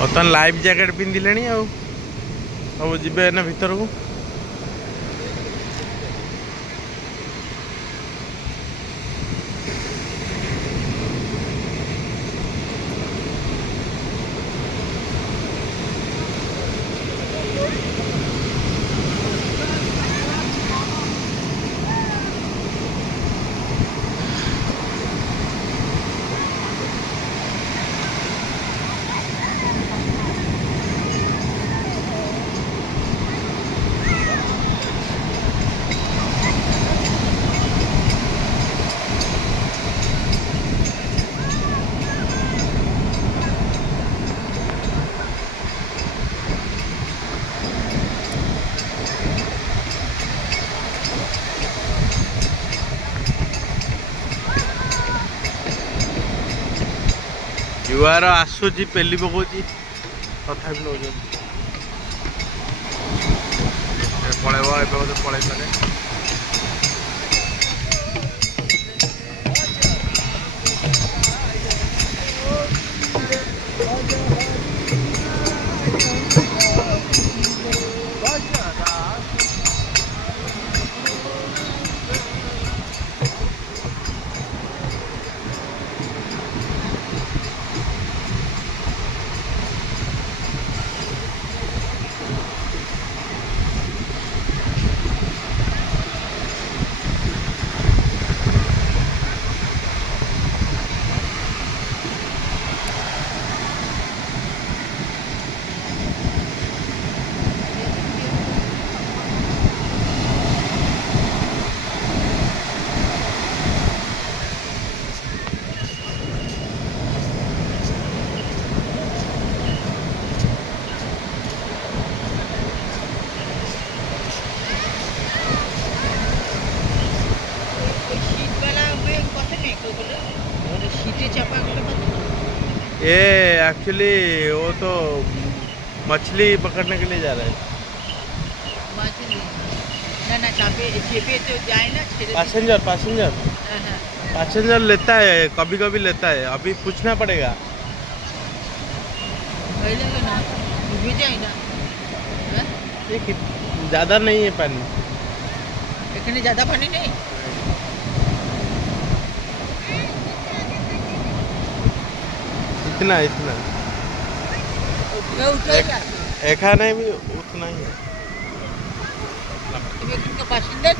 बर्तमान life jacket पिंधिले सब जीवे ना भीतर को जुआर आसूची पेली पकाउची तथा नौ पलैब ए पलैप ये एक्चुअली वो तो मछली पकड़ने के लिए जा रहा है। मछली ना चेपे तो जाए ना पैसेंजर पैसेंजर लेता है, कभी कभी लेता है, अभी पूछना पड़ेगा। ज़्यादा नहीं है पानी, इतनी ज़्यादा पानी नहीं, इतना एक नहीं भी उतना ही है। बाशिंदा